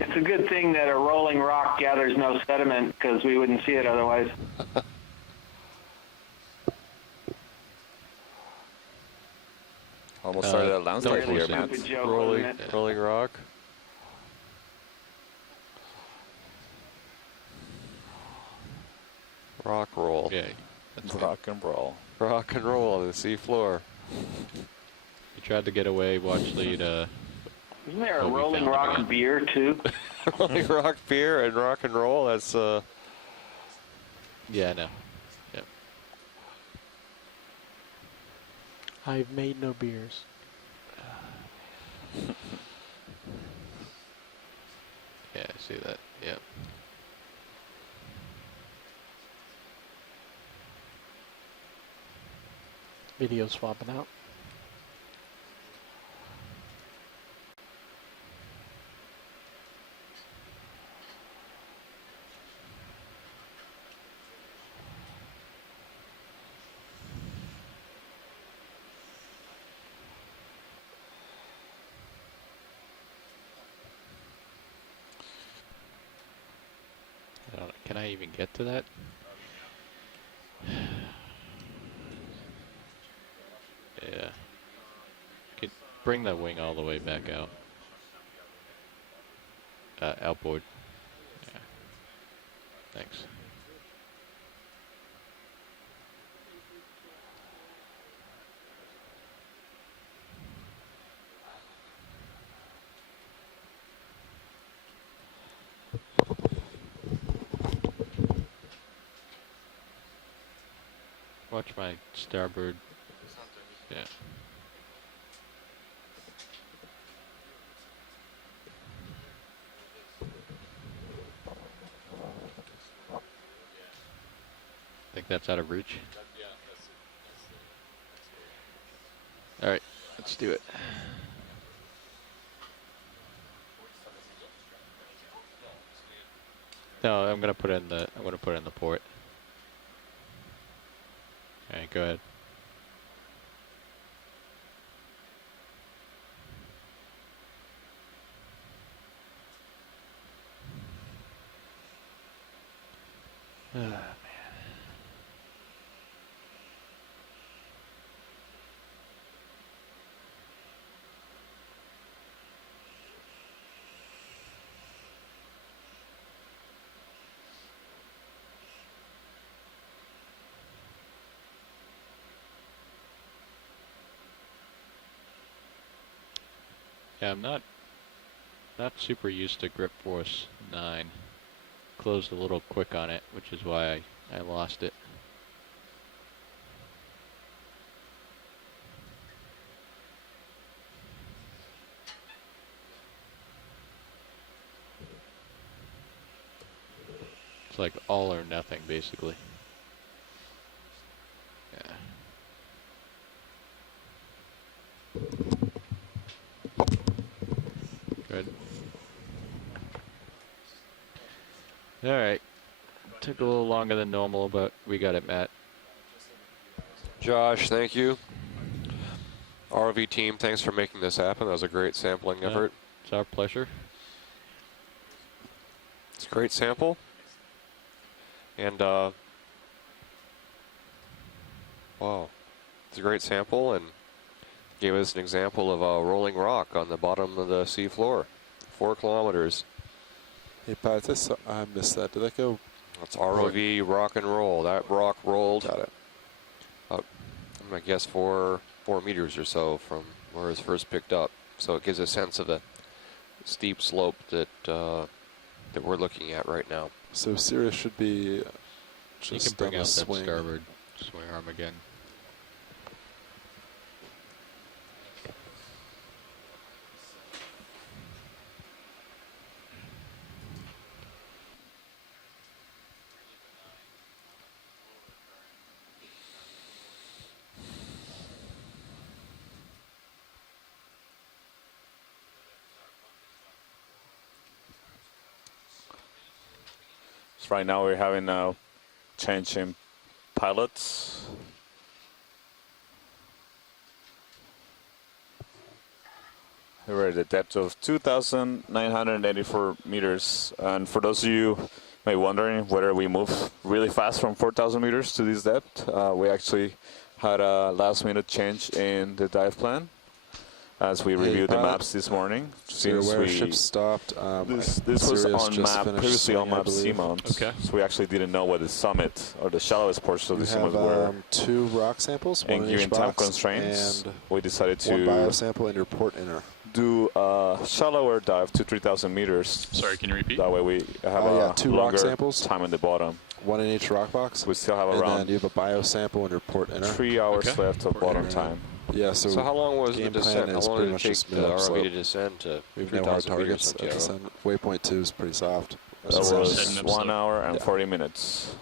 It's a good thing that a rolling rock gathers no sediment because we wouldn't see it otherwise. Almost started that landscape here, Matt. Rolling rock. Rock roll. Yeah, that's Rock and roll. Rock and roll on the sea floor. He tried to get away, watch lead. Isn't there a rolling rock beer too? Rolling rock beer and rock and roll. That's Yeah, I know. Yep. I've made no beers. Yeah, I see that. Yep. Video swapping out. I don't know. Can I even get to that? Yeah. Could bring that wing all the way back out. Outboard. Yeah. Thanks. Watch my starboard. Yeah. Think that's out of reach? All right, let's do it. No, I'm gonna put it in the. I'm gonna put it in the port. All right, go ahead. Man. Yeah, I'm not super used to grip force 9. Closed a little quick on it, which is why I lost it. It's like all or nothing, basically. Yeah. Good. All right. Took a little longer than normal, but we got it, Matt. Josh, thank you. ROV team, thanks for making this happen. That was a great sampling effort. It's our pleasure. It's a great sample. And, wow. It's a great sample and gave us an example of a rolling rock on the bottom of the sea floor. 4 kilometers. Hey, Pat, I missed that. Did that go? That's ROV rock and roll. That rock rolled. Got it. I'm going to guess 4 meters or so from where it was first picked up. So it gives a sense of the steep slope that that we're looking at right now. So Sirius should be just you can bring down out the that swing. starboard swing arm again. So right now we're having a change in pilots. we're at a depth of 2,984 meters. And for those of you may be wondering whether we move really fast from 4,000 meters to this depth, we actually had a last-minute change in the dive plan as we reviewed the maps this morning. Since we ship stopped. This was on map, previously on map Seamount. Okay. So we actually didn't know what the summit or the shallowest portion of the Seamount were. 2 rock samples, one And in each given time box, constraints, and we decided one to biosample in your port inner. do a shallower dive to 3,000 meters. Sorry, can you repeat? That way we have yeah, a 2 rock longer samples. time in the bottom. One in each rock box. We still have and around then you have a biosample in your port inner. 3 hours Okay. left of bottom inner. time. Yeah, so So how long was the game plan descent? How is long pretty did it much take just the mid ROV upslope. to descend to We have no hard 3,000 meters, targets at Santiago? descent. Waypoint 2 is pretty soft. That So was setting up 1 slope. hour and Yeah. 40 minutes.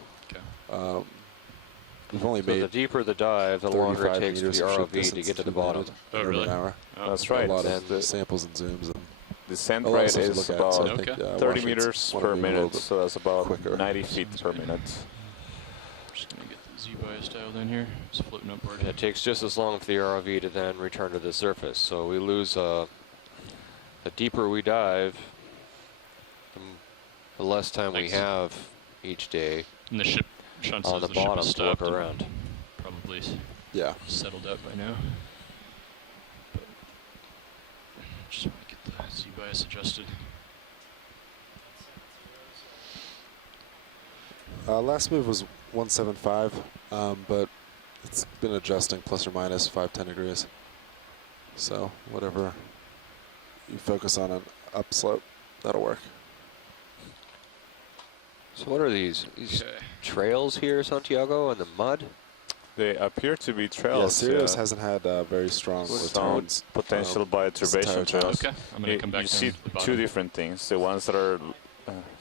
We've only So made the deeper the dive, the longer it 35 takes for meters the of ship ROV to distance get to the be bottom. landed Oh, in really? an hour. That's A right. lot And of the samples and zooms. And descent a lot of rate stuff to is look at, so I about think, Okay. 30 Washington's meters wanna per be a little minute, bit so that's about quicker. 90 feet per minute. Just gonna get the Z-bias dialed in here. It's floating upward. And it takes just as long for the ROV to then return to the surface. So we lose, the deeper we dive, the less time we Thanks. have each day And the ship, Sean on says the the ship bottom is to look stopped and around. probably yeah. settled out by now. But just want to get the Z-bias adjusted. Last move was 175, but it's been adjusting plus or minus 5-10 degrees. So whatever you focus on an upslope, that'll work. So what are these? These Okay. trails here, Santiago, in the mud? They appear to be Yeah, trails. Sirius hasn't had very strong Some returns. potential this entire bioturbation trail. trails. Okay, I'm gonna come back You down see to the two bottom. different things. The ones that are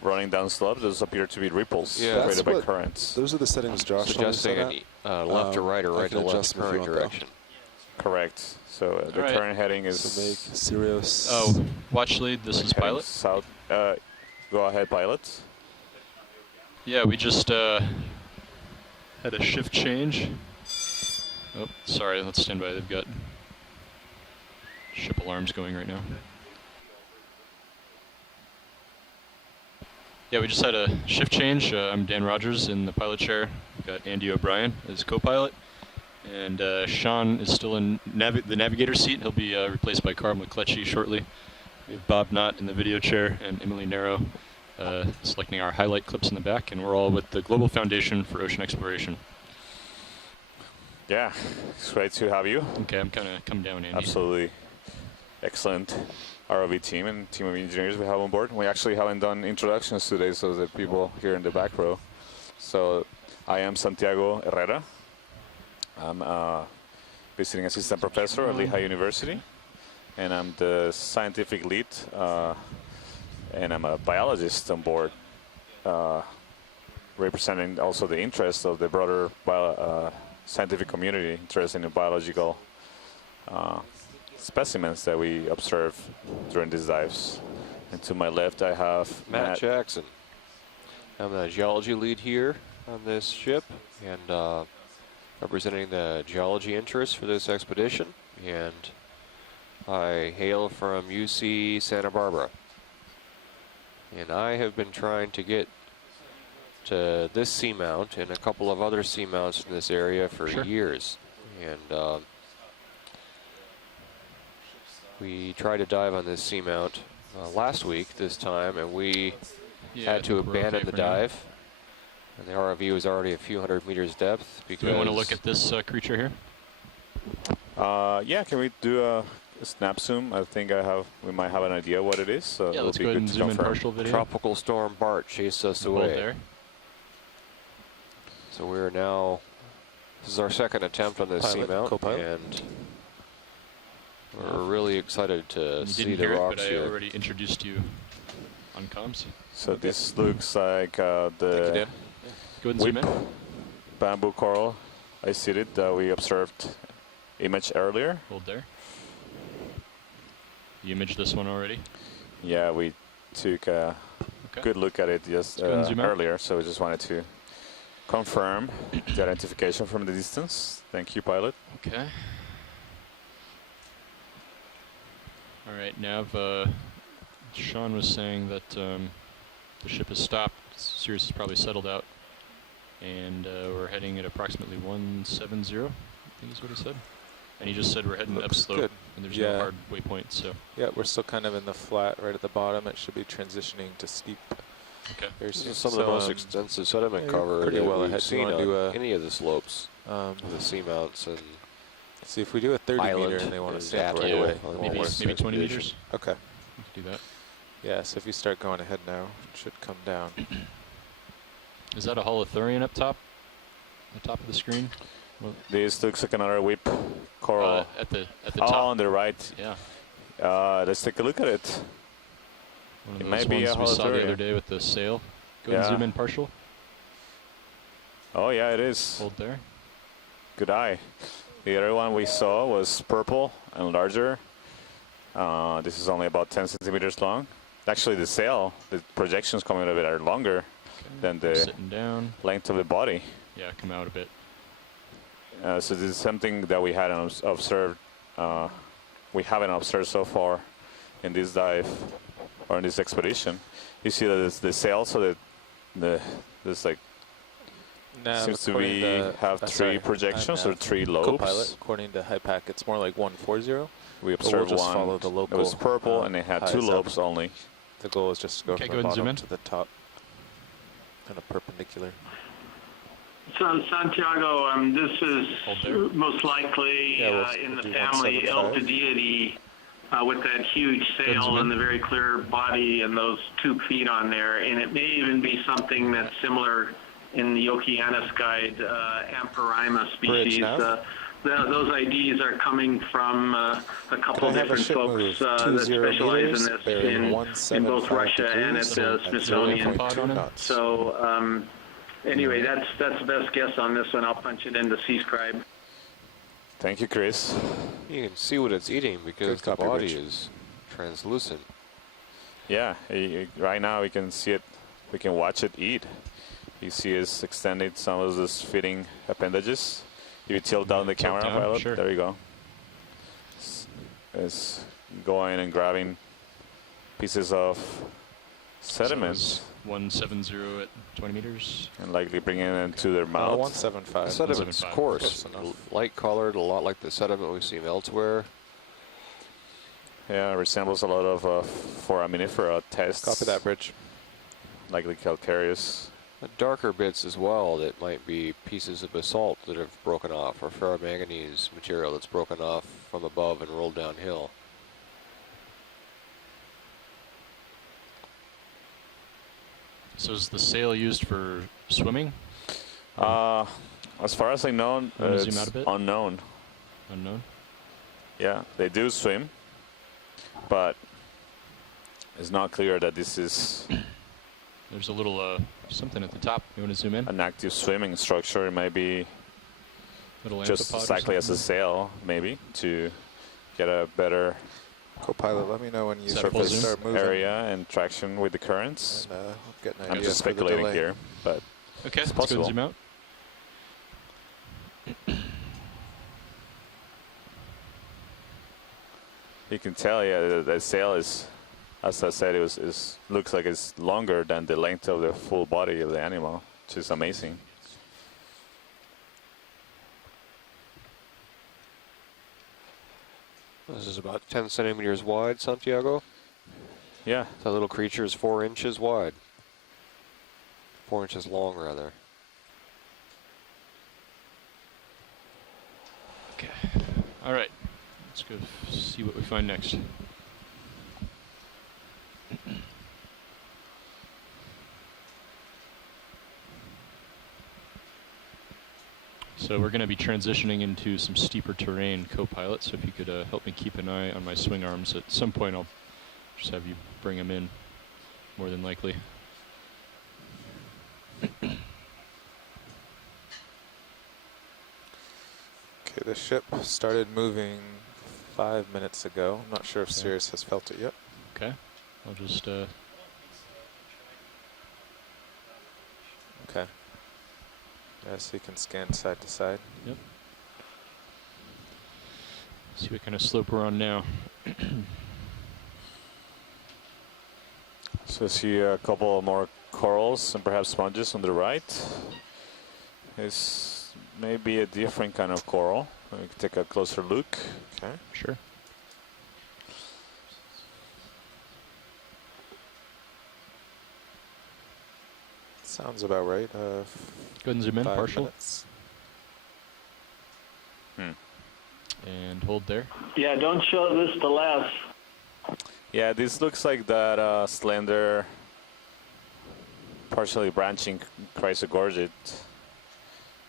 running down slopes, those appear to be ripples Yeah. created by That's what- currents. Those are the settings Josh told me to Suggesting set at. an left to right or I right can to left adjust them if you current want, though. direction. Correct. So the Alright. current heading is So make Sirius. Oh, watch lead. This is heading pilot. south. Go ahead, pilot. Yeah, we just had a shift change. Oh, sorry. Let's stand by. They've got ship alarms going right now. Yeah, we just had a shift change. I'm Dan Rogers in the pilot chair. We've got Andy O'Brien as co-pilot. And Sean is still in the navigator seat. He'll be replaced by Carl McCletchy shortly. We have Bob Knott in the video chair and Emily Narrow selecting our highlight clips in the back. And we're all with the Global Foundation for Ocean Exploration. Yeah, it's great to have you. Okay, I'm kind of come down, Andy. Absolutely excellent ROV team and team of engineers we have on board. We actually haven't done introductions today, so the people here in the back row. So I am Santiago Herrera. I'm a visiting assistant professor at Lehigh University, and I'm the scientific lead, and I'm a biologist on board, representing also the interests of the broader scientific community interested in biological specimens that we observe during these dives. And to my left, I have Matt Jackson. I'm the geology lead here on this ship and representing the geology interests for this expedition. And I hail from UC Santa Barbara. And I have been trying to get to this seamount and a couple of other seamounts in this area for years. And we tried to dive on this seamount last week this time, and we had to abandon the dive. And the ROV was already a few hundred meters depth. Because Do we want to look at this creature here? yeah, can we do a snap zoom? I think we might have an idea what it is. So Yeah, it'll let's be go ahead good and to zoom in confirm. partial video. Tropical storm Bart chased us Hold away. there. So we're now, this is our second attempt on this Pilot, seamount, co-pilot. and we're really excited to You see didn't the hear it, rocks but I here. already introduced you on comms. So this looks like the Dan. Go ahead and zoom whip in. bamboo coral I seeded that we observed image earlier. Hold there. You imaged this one already? Yeah, we took a good look at it just go ahead and zoom out. earlier, so we just wanted to confirm the identification from the distance. Thank you, pilot. Okay. All right, Nav. Sean was saying that the ship has stopped. Sirius has probably settled out, and we're heading at approximately 170. I think is what he said. And he just said we're heading Looks upslope, good. and there's Yeah. no hard waypoint. So Yeah, we're still kind of in the flat right at the bottom. It should be transitioning to steep okay. very This soon. is some of the most So, extensive sediment yeah, cover pretty that well we've ahead. Do you seen wanna on do any of the slopes, the seamounts and see if we do a 30 island. meter and they want to is sample right apple. away. Well, Maybe worse maybe 20 expedition. meters. Okay. We could do that. Yeah, so if you start going ahead now, it should come down. Is that a holothurian up top? The top of the screen? Well, This looks like another whip coral. at the Oh, top. on the right. Yeah. Let's take a look at it. One of It those might be ones a we saw the holothurian. other day with the sail. Go ahead and Yeah. zoom in partial. Oh yeah, it is. Hold there. Good eye. The other one we saw was purple and larger. This is only about 10 centimeters long. Actually, the sail, the projections coming out of it are longer Okay. than the Sitting down. length of the body. Yeah, come out a bit. So this is something that we hadn't observed. We haven't observed so far in this dive or in this expedition. You see that it's the sail, so that there's like Nav, seems to according be have sorry, three I'm projections or Nav. three Co-pilot, lobes. according to HiPAC, it's more like 140. We But we'll observed just one. follow the It was local, purple and it had two highs up. lobes only. The goal is just to go Okay, from go the ahead and zoom bottom in. to the top, kind of perpendicular. So Santiago, this is Hold there. most likely Yeah, we'll in the do family 175. Elpidiidae with that huge zoom sail in. and the very clear body and those 2 feet on there. And it may even be something that's similar in the Okeanos guide, Amperima Bridge species. nav. Those IDs are coming from a couple Could I have a different ship folks move that 20 specialize in meters, this bearing in both 175 Russia and at degrees the at Smithsonian. 0.2 knots. So anyway, that's the best guess on this one. I'll punch it into C-Scribe. Thank you, Chris. You can see what it's eating because Good the copy, body Rich. is translucent. Yeah, right now we can see it. We can watch it eat. You see it's extending some of those feeding appendages. If you tilt down the Tilt camera, down, Violet, sure. there you go. It's going and grabbing pieces of sediment So it's 170 at 20 meters. and likely bringing it into their mouth. 175. The sediment's 175. coarse, Close enough. light colored, a lot like the sediment we've seen elsewhere. Yeah, it resembles a lot of foraminifera tests. Copy that, Bridge. Likely calcareous. The darker bits as well that might be pieces of basalt that have broken off, or ferromanganese material that's broken off from above and rolled downhill. So is the sail used for swimming? As far as I know, You wanna zoom it's out a bit? unknown. Unknown. Yeah, they do swim, but it's not clear that this is There's a little something at the top. You want to zoom in? an active swimming structure. It might be Little just amphipod or exactly as a something? sail, maybe, to get a better Co-pilot, let me know when you Is that full zoom? start moving. area and traction with the currents. And I'll get an I'm idea just for the speculating delay. here, but Okay, It's let's go possible. and zoom out. you can tell, yeah, the sail is, as I said, it looks like it's longer than the length of the full body of the animal, which is amazing. This is about 10 centimeters wide, Santiago. Yeah, That little creature is 4 inches wide. 4 inches long, rather. Okay. All right. Let's go see what we find next. So we're going to be transitioning into some steeper terrain, co-pilot. So if you could help me keep an eye on my swing arms. At some point I'll just have you bring them in, more than likely. Okay, the ship started moving 5 minutes ago. I'm not sure if Okay. Sirius has felt it yet. Okay. I'll just Okay. Yeah, so you can scan side to side. see what kind of slope we're on now. So I see a couple more corals and perhaps sponges on the right. It's maybe a different kind of coral. Let me take a closer look. Okay. Sure. Sounds about right. Go ahead and zoom in, 5 partial. minutes. And hold there. Yeah, don't show this to Les. Yeah, this looks like that slender, partially branching chrysogorgid.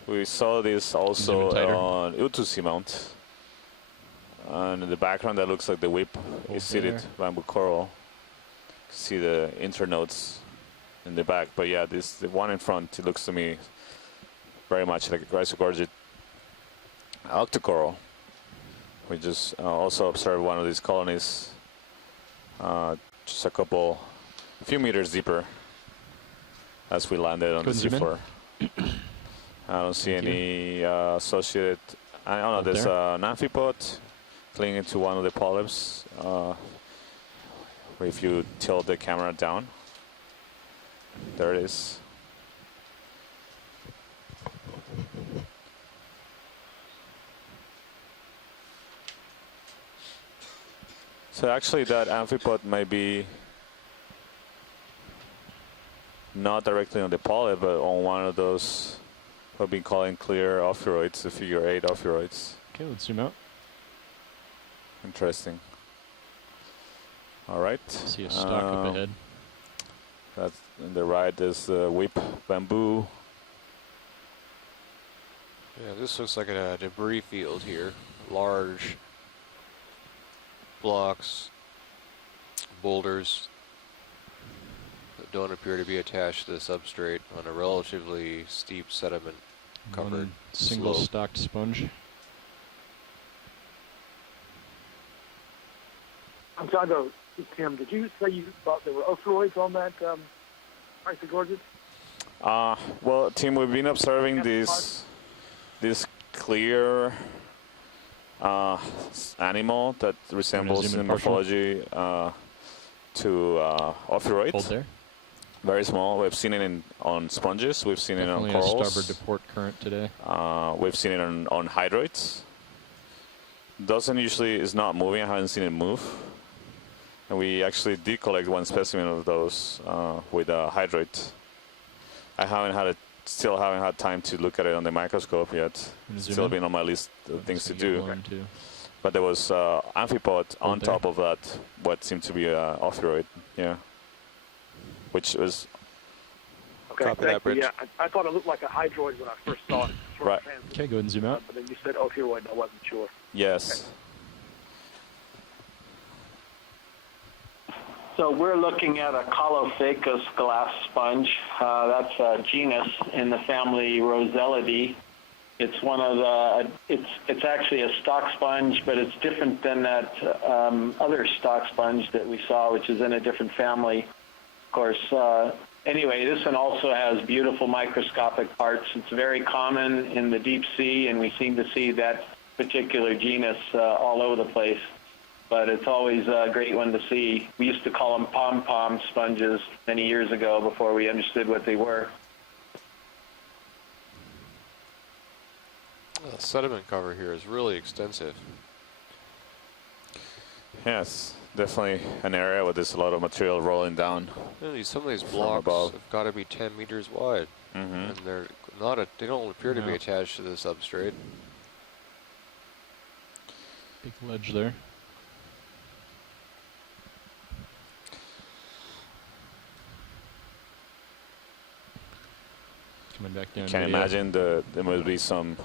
We saw this also tighter. on Utu seamount. And in the background, that looks like the whip is seated there. bamboo coral. See the internodes in the back, but yeah, the one in front, it looks to me very much like a chrysogorgid octocoral. We just also observed one of these colonies just a few meters deeper as we landed on the Go ahead and zoom seafloor. I don't see any associated. I don't know. Hold There's there. an amphipod clinging to one of the polyps. If you tilt the camera down, there it is. So actually, that amphipod might be not directly on the polyp, but on one of those what we've been calling clear ophiuroids, the figure 8 ophiuroids. Okay, let's zoom out. Interesting. All right. See a stock up ahead. That's on the right is the whip bamboo. Yeah, this looks like a debris field here. Large blocks, boulders that don't appear to be attached to the substrate on a relatively steep sediment covered One single slope. stocked sponge. Santiago, Tim, did you say you thought there were ophiuroids on that chrysogorgid? Well, Tim, we've been observing this clear animal that resembles zoom in in partial? morphology to ophiuroid. Hold there. Very small. We've seen it on sponges. We've seen Definitely it on a corals. starboard to port current today. We've seen it on hydroids. Is not moving. I haven't seen it move. And we actually did collect one specimen of those with a hydroid. Still haven't had time to look at it on the microscope yet. Wanna zoom Still in? been on my list of things to Just get do. one, too. But there was amphipod on there. top of that, what seemed to be a ophiuroid. Yeah. Which was Okay, Copy that, thank you. Bridge. Yeah, I thought it looked like a hydroid when I first saw it. Right. Okay, go ahead and zoom out. But then you said ophiuroid, and I wasn't sure. yes. So we're looking at a Colophacus glass sponge. That's a genus in the family Roselidae. It's one of the. It's actually a stock sponge, but it's different than that other stock sponge that we saw, which is in a different family. Of course. Anyway, this one also has beautiful microscopic parts. It's very common in the deep sea, and we seem to see that particular genus all over the place. But it's always a great one to see. We used to call them pom-pom sponges many years ago before we understood what they were. The sediment cover here is really extensive. Yes. Definitely an area where there's a lot of material rolling down. Some of these From blocks above. have got to be 10 meters wide, and they're not. They don't appear to be No. attached to the substrate. Big ledge there. Coming back down. Can video. imagine there must be some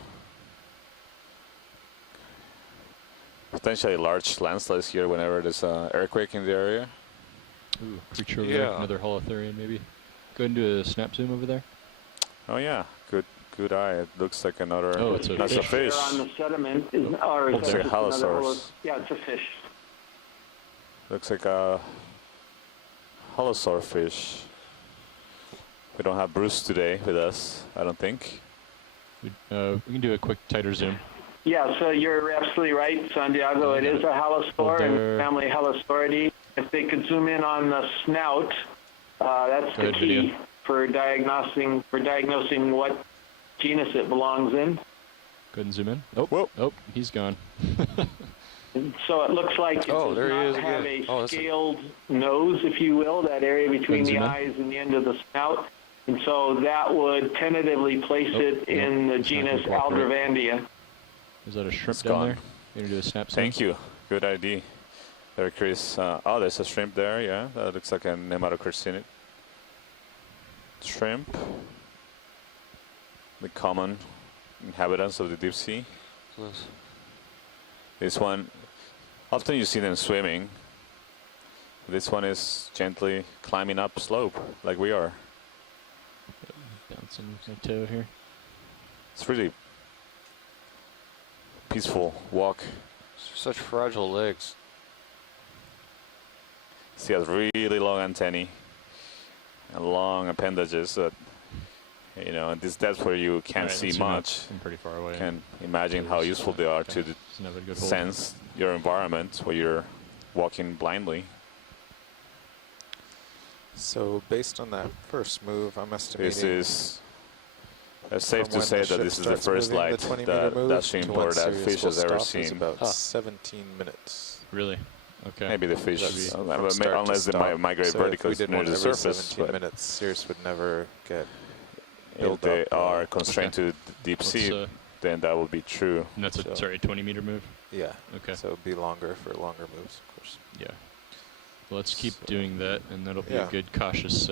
potentially large landslides here whenever there's an earthquake in the area. Ooh, creature over there. Yeah. Another holothurian maybe. Go ahead and do a snap zoom over there. Oh yeah, good eye. It looks like another. Oh, it's a that's fish. a fish. There on the sediment, or is Looks that like a just another halosaurus. Yeah, it's a fish. Looks like a holosaur fish. We don't have Bruce today with us, I don't think. We can do a quick tighter zoom. Yeah, so you're absolutely right, Santiago. It is a halosaur Hold in there. family Halosauridae. If they could zoom in on the snout, That's Go the ahead, key video. for diagnosing what genus it belongs in. Go ahead and zoom in. Oh, Whoa. oh, he's gone. And so it looks like it Oh, does there he not is have again. a Oh, that's a- scaled nose, if you will, that area between Zoom the in. eyes and the end of the snout. And so that would tentatively place Oh, it in the it's not genus gonna cooperate. Aldrevandia. Is that a shrimp It's down gone. there? You gonna do a snap sign? Thank you. Good idea. Very curious. Oh, there's a shrimp there. Yeah, that looks like a nematocarcinid shrimp. The common inhabitants of the deep sea. Yes. This one, often you see them swimming. This one is gently climbing up slope, like we are. Bouncing with my toe here. It's really peaceful walk. Such fragile legs. He has really long antennae and long appendages that, you know, and that's where you can't Alright, see let's zoom out. much. I'm pretty far away. Can imagine how useful they are to It's never a good hold. sense your environment where you're walking blindly. So based on that first move, I'm estimating This is safe from to when say the that ship this is the starts first moving, light the 20 that meter move that stream to board when that Sirius fish will has ever stop is seen. about Huh. 17 minutes. Really? Okay. Maybe the fish, That'd be- From start to unless they stop. migrate So vertically if we did near one the every surface. 17 But minutes, Sirius would never get if built they up. are constrained to the deep Let's, sea, then that would be true. and that's a, So- sorry, 20 meter move? Yeah. Okay. So it'd be longer for longer moves, of course. Yeah. Well, let's keep So- doing that, and that'll be Yeah. a good cautious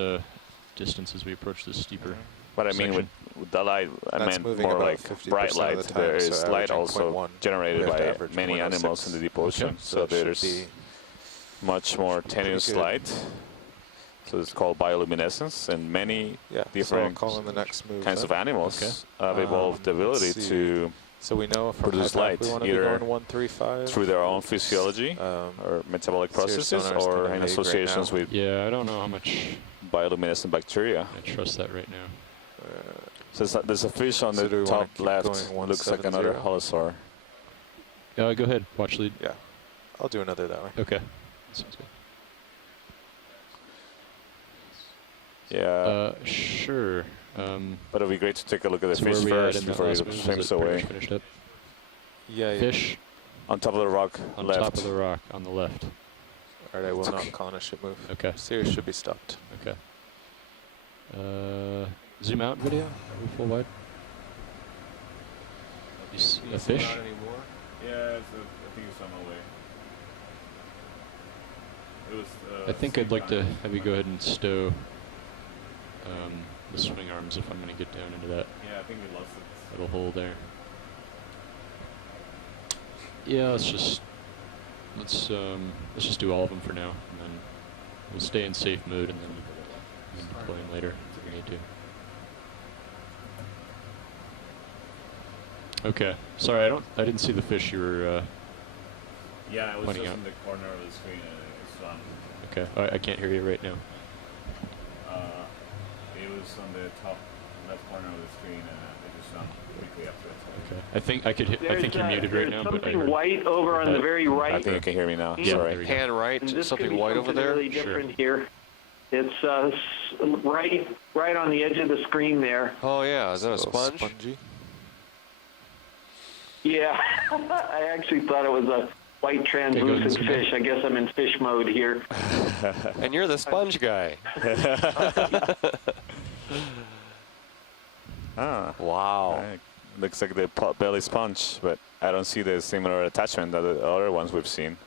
distance as we approach this steeper. But I mean, section. with the light, I That's meant moving more about like 50% bright of light. the time, There so is light averaging also 0.1. generated We have to by average many 0.06. animals in the deep ocean. Okay. So it should there's be much more tenuous good. light. So it's called bioluminescence, and many yeah. So I'll different call in the next move. kinds then. of animals Okay. have evolved the Let's ability see. to, So we know from produce high light, we want to be either going 135 through their own physiology or metabolic Sirius processes, sonar is or kinda in vague right associations now. with Yeah, I don't know how much bioluminescent bacteria. I trust that right now. So there's a fish on So do the we wanna top keep left. going Looks like another 170? holosaur. Go ahead. Watch lead. Yeah. I'll do another that way. Okay. Sounds good. Yeah, Sure. but it'd be great to take a look at the So where fish we at first in that before he last move? Is swims it pretty away. much finished up? Yeah. Fish On top of the rock, on left. top of the rock on the left. All right. I will It's not okay. call on a ship move. Okay. Sirius should be stopped. Okay. Zoom out video. Are we full wide? You see a fish? Yeah, I think it's on my way. It was. I think I'd like to have you go ahead and stow the swing arms if I'm going to get down into that Yeah, I think we lost it. little hole there. Yeah, let's just do all of them for now, and then we'll stay in safe mode, and then we can deploy them later if we need to. Okay. Sorry, I didn't see the fish you were. Yeah, it was Pointing just out. in the corner of the screen. It's on. Okay. I can't hear you right now. It was on the top left corner of the screen, and it just ran quickly after it. Okay. I think I could. I think you're muted right now, There's but I something heard. white over on the very right. I think you can hear me now. Yeah, there Sorry. we go. Hand And right, this could something be white over something there. really Sure. different here. It's right on the edge of the screen there. Oh yeah, is that a So sponge? Spongy. Yeah, I actually thought it was a white go translucent zoom in. fish. I guess I'm in fish mode here. And you're the sponge guy. Ah. Wow. Right. Looks like the belly sponge, but I don't see the similar attachment that the other ones we've seen.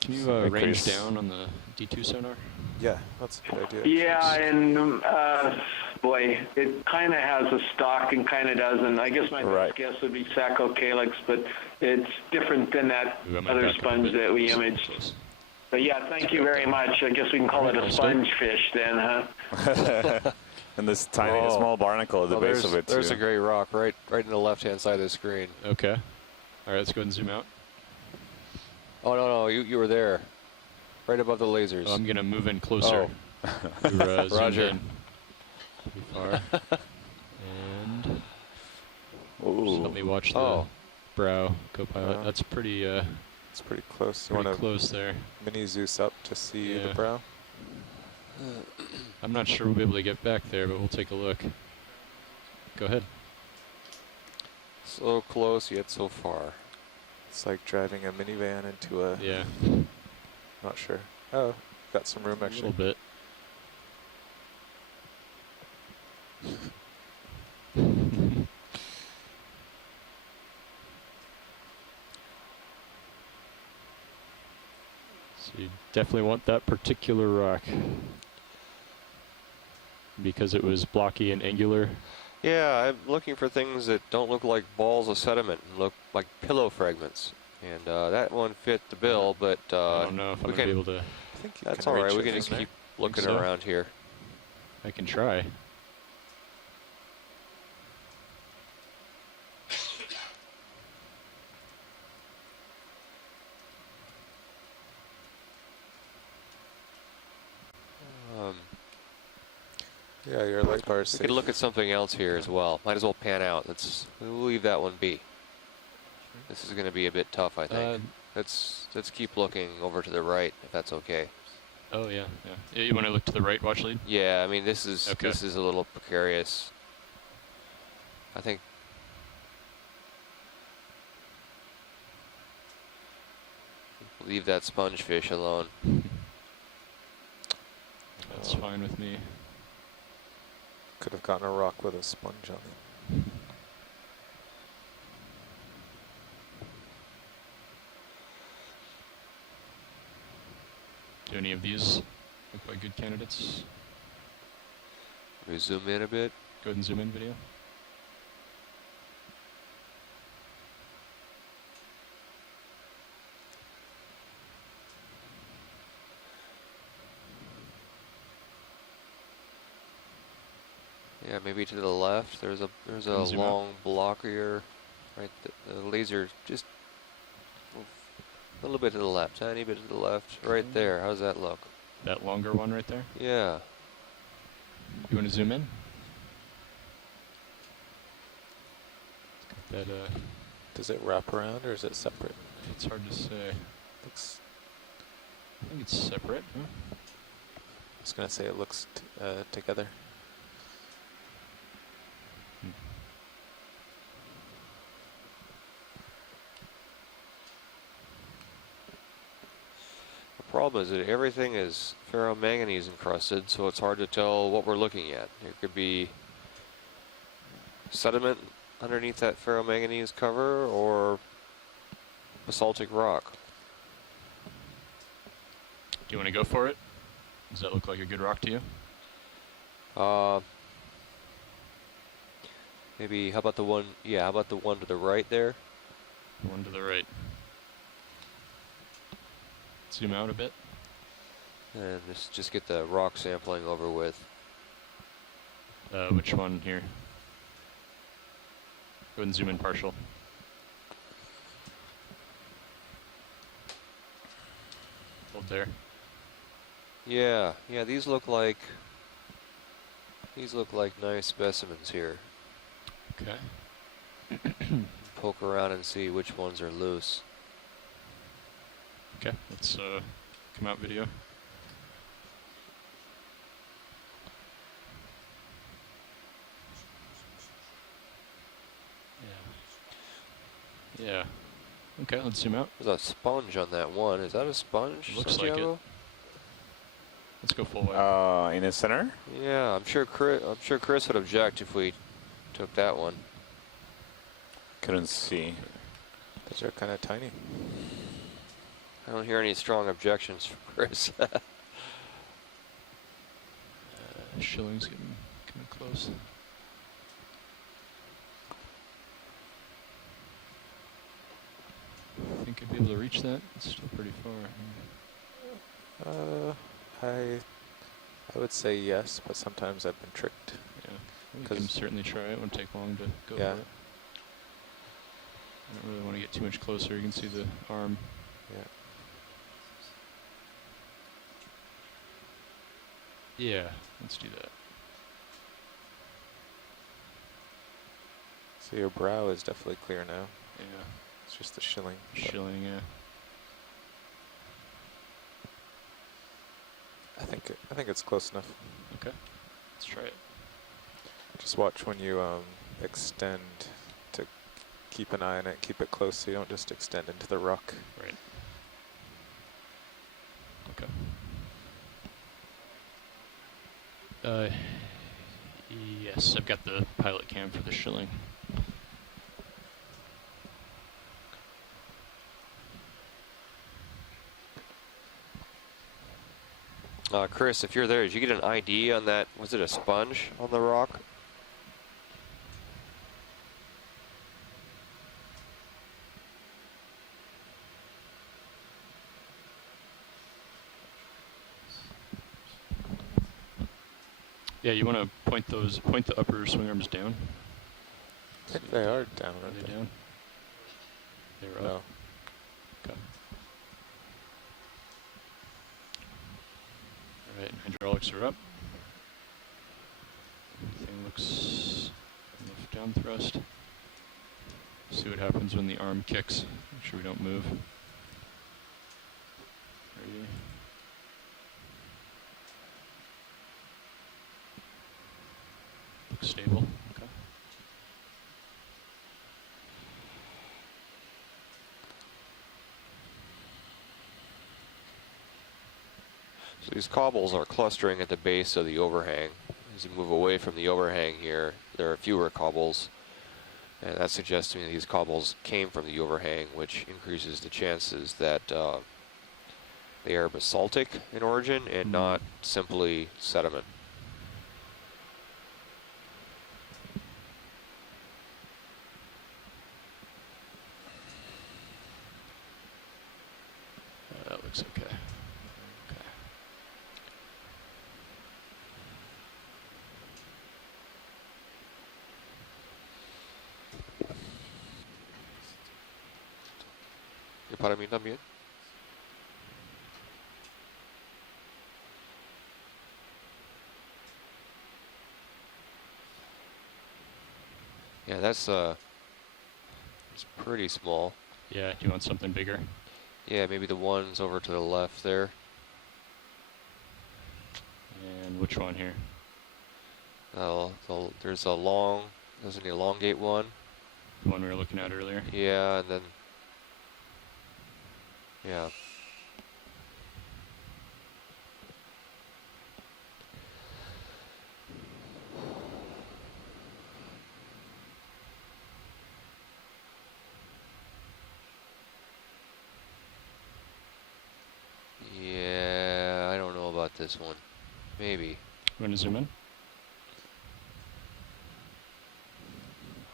Can you Like range Chris. down on the D2 sonar? Yeah, that's a good idea. Yeah, and boy, it kind of has a stalk and kind of doesn't. I guess my Right. best guess would be Saccocalyx, but it's different than that Ooh, I might other back up a sponge bit. that we So imaged. close. But yeah, thank you very much. I guess we can call it a Alright, sponge fish then, huh? And this tiny, Oh. small barnacle at the Oh, base there's of it there's too. a great rock right in the left-hand side of the screen. Okay. All right, let's go ahead and zoom out. Oh no, you were there, right above the lasers. Oh, I'm gonna move in closer. You're, zoomed Roger. in pretty far. And just Ooh. let me watch the Oh. brow, co-pilot. Wow. That's pretty It's pretty close. You want to close there. mini Zeus up to see the Yeah. brow? I'm not sure we'll be able to get back there, but we'll take a look. Go ahead. So close yet so far. It's like driving a minivan into a. Yeah. Not sure. Oh, got some room A actually. little bit. So you definitely want that particular rock because it was blocky and angular. Yeah, I'm looking for things that don't look like balls of sediment and look like pillow fragments. And that one fit the bill, but I don't know if I'm we going to be can. able to. I think you That's can all right. reach We it can from just there. keep looking so? around here. I can try. Yeah, your light bar is We safe. could look at something else here as well. Might as well pan out. We'll leave that one be. This is going to be a bit tough, I think. Let's keep looking over to the right, if that's okay. Oh yeah, yeah. You want to look to the right, watch lead? Yeah, I mean this is Okay. a little precarious. I think. Leave that sponge fish alone. That's fine with me. Could have gotten a rock with a sponge on it. Do any of these look like good candidates? We zoom in a bit. Go ahead and zoom in video. Yeah, maybe to the left. There's a Zoom out. long block here. Right, the laser just a little bit to the left, tiny bit to the left. Right there. How's that look? That longer one right there. Yeah. You want to zoom in? That Does it wrap around or is it separate? it's hard to say. Looks. I think it's separate. Huh? I was gonna say it looks together. The problem is that everything is ferromanganese encrusted, so it's hard to tell what we're looking at. There could be sediment underneath that ferromanganese cover or basaltic rock. Do you want to go for it? Does that look like a good rock to you? Maybe, how about the one, yeah, how about the one to the right there? One to the right. Zoom out a bit. And just get the rock sampling over with. Which one here? Go ahead and zoom in partial. Hold there. Yeah, these look like nice specimens here. Okay. Poke around and see which ones are loose. Okay, let's come out video. Yeah. Okay, let's zoom out. There's a sponge on that one. Is that a sponge? Looks like it. Santiago? Let's go full wide. In the center? Yeah, I'm sure Chris would object if we took that one. Couldn't see. Those are kind of tiny. I don't hear any strong objections from Chris. Shilling's getting kind of close. I think I'd be able to reach that. It's still pretty far. I would say yes, but sometimes I've been tricked. Yeah, we can certainly try it. It won't take long to go Yeah. for it. I don't really want to get too much closer. You can see the arm. Yeah. Yeah, let's do that. So your brow is definitely clear now. Yeah, It's just the shilling. shilling. Yeah. I think I think it's close enough. Okay, let's try it. Just watch when you extend to keep an eye on it. Keep it close so you don't just extend into the rock. Right. Okay. Yes, I've got the pilot cam for the shilling. Chris, if you're there, did you get an ID on that? Was it a sponge on the rock? Yeah, you want to point the upper swing arms down. I think they are down. Are Aren't they they? down? They're No. up. Okay. All right, hydraulics are up. Everything looks enough down thrust. See what happens when the arm kicks. Make sure we don't move. Ready? Looks stable. Okay. So these cobbles are clustering at the base of the overhang. As you move away from the overhang here, there are fewer cobbles. And that suggests to me that these cobbles came from the overhang, which increases the chances that they are basaltic in origin and not simply sediment. That looks okay. Okay. ¿Y para mí también? Yeah, that's it's pretty small. Yeah, do you want something bigger? Yeah, maybe the ones over to the left there. And which one here? There's an elongate one. The one we were looking at earlier? Yeah, and then, yeah. Yeah, I don't know about this one. Maybe. You want to zoom in?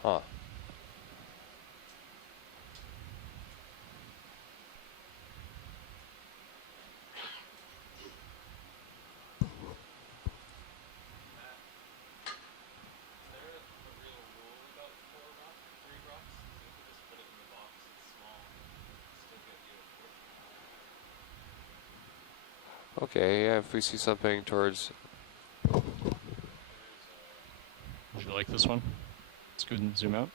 Huh. Okay, yeah, if we see something towards... Would you like this one? Let's go and zoom out.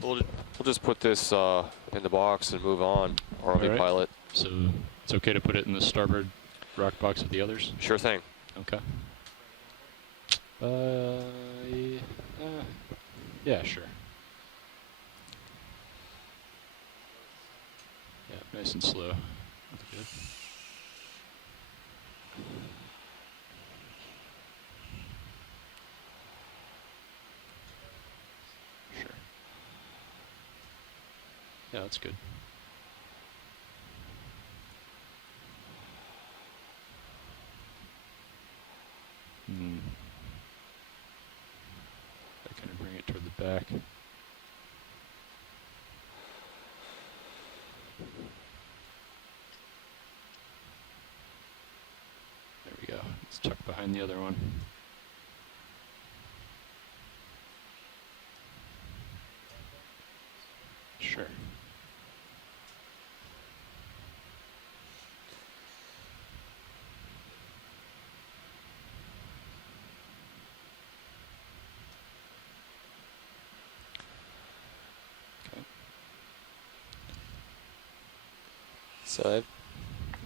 We'll just put this in the box and move on, ROV Alright. pilot. So it's okay to put it in the starboard rock box with the others? Sure thing. Okay. Yeah, sure. Yeah, nice and slow. That's good. Sure. Yeah, that's good. I kind of bring it toward the back. There we go. It's tucked behind the other one. Sure. So